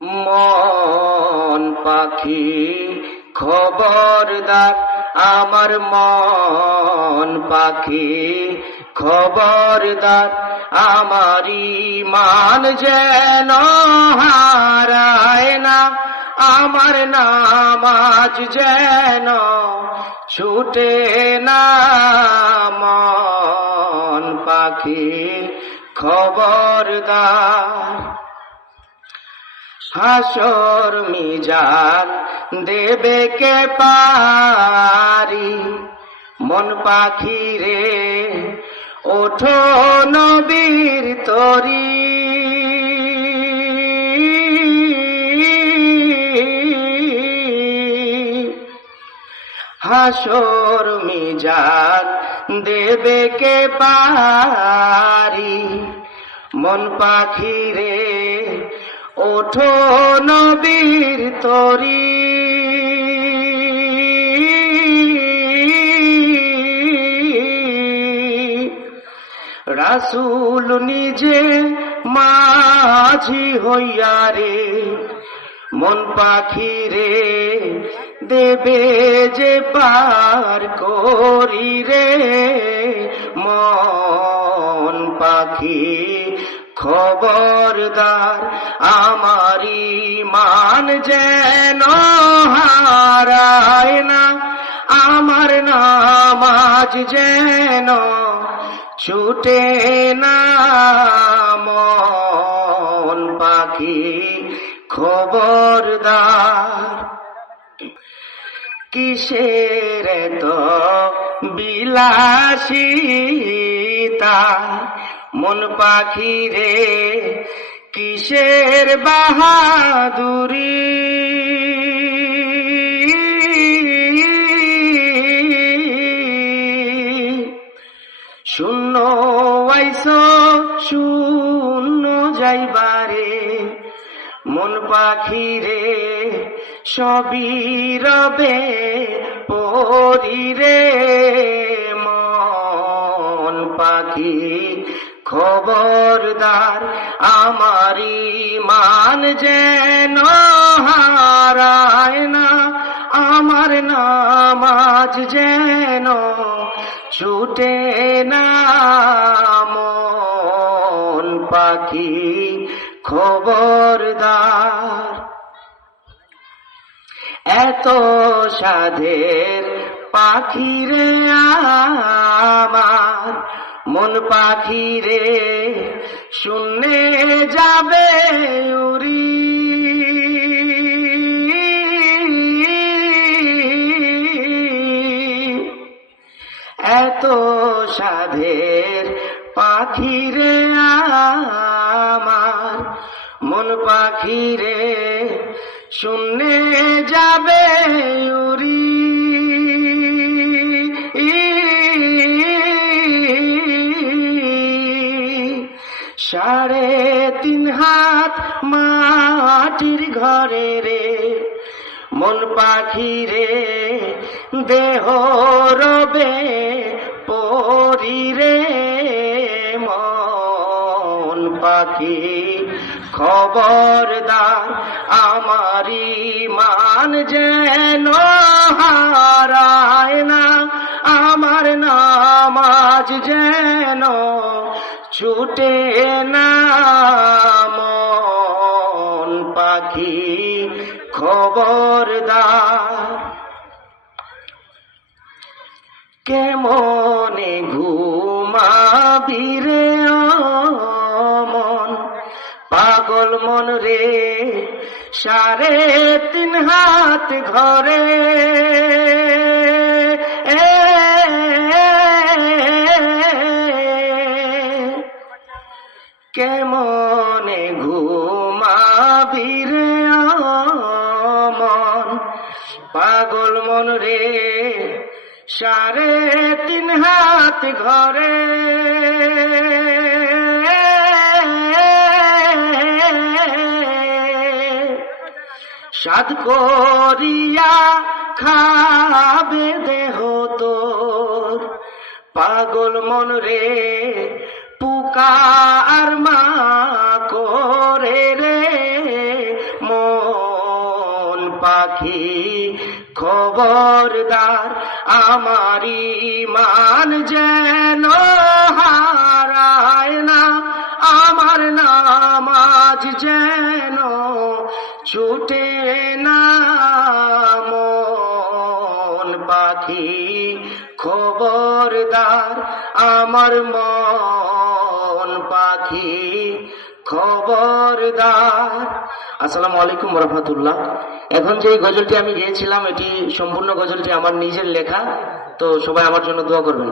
মন পাখি খবরদার, আমার মন পাখি খবরদার, আমার ঈমান যেন হারায় না, আমার নামাজ যেন ছুটে না। মন পাখি খবরদার, হাসর মিজান দেবে কে পারি, মন পাখি রে ওঠো নবীর তরি। হাসর মিজান দেবে কে পারি, মন পাখি রে ওঠো নবীর তরি। রাসূল নিজে মাঝি হইয়া রে, মন পাখি রে দেবে যে পার করি রে। মন পাখি খবরদার, আমার ঈমান যেন হারায় না, আমার নামাজ যেন ছুটে না। মন পাখি খবরদার, কিসের তো বিলাসিতা, মন পাখি রে কিসের বাহাদুরি। শূন্য আইস শূন্য যাইবারে, মন পাখি রে সবই রবে পরি রে। মন পাখি খবরদার, আমার ঈমান যেন হারায় না, আমার নামাজ যেন ছুটে না। মন পাখি খবরদার, এত সাধের পাখি রে আমার, মন পাখি রে শূন্যে যাবে উড়ি। এত সাধের পাখি রে আমার, মন পাখি রে শূন্যে যাবে উড়ি। 3.5 হাত মাটির ঘরে রে, মন পাখি রে দেহ রবে পরি রে। মন পাখি খবরদার, আমার ঈমান যেন হারায় না, আমার নামাজ যেন ছুটে না। মন পাখি খবরদার, কেমনে ঘুমাবি রে মন, পাগল মন রে 3.5 হাত ঘরে। কেমনে ঘুমাবি রে মন, পাগল মন রে 3.5 হাত ঘরে। সাধ করিয়া খাবে দেহ তোর, পাগল মন রে পুকার মা করে রে। পাখি খবরদার, আমার ঈমান যেন হারায় না, আমার নামাজ যেন ছুটে না। মন পাখি খবরদার, আমার মন পাখি খবরদার। আসসালামু আলাইকুম রহমতুল্লাহ। এখন যে গজলটি আমি গেয়েছিলাম, এটি সম্পূর্ণ গজলটি আমার নিজের লেখা, তো সবাই আমার জন্য দোয়া করবেন।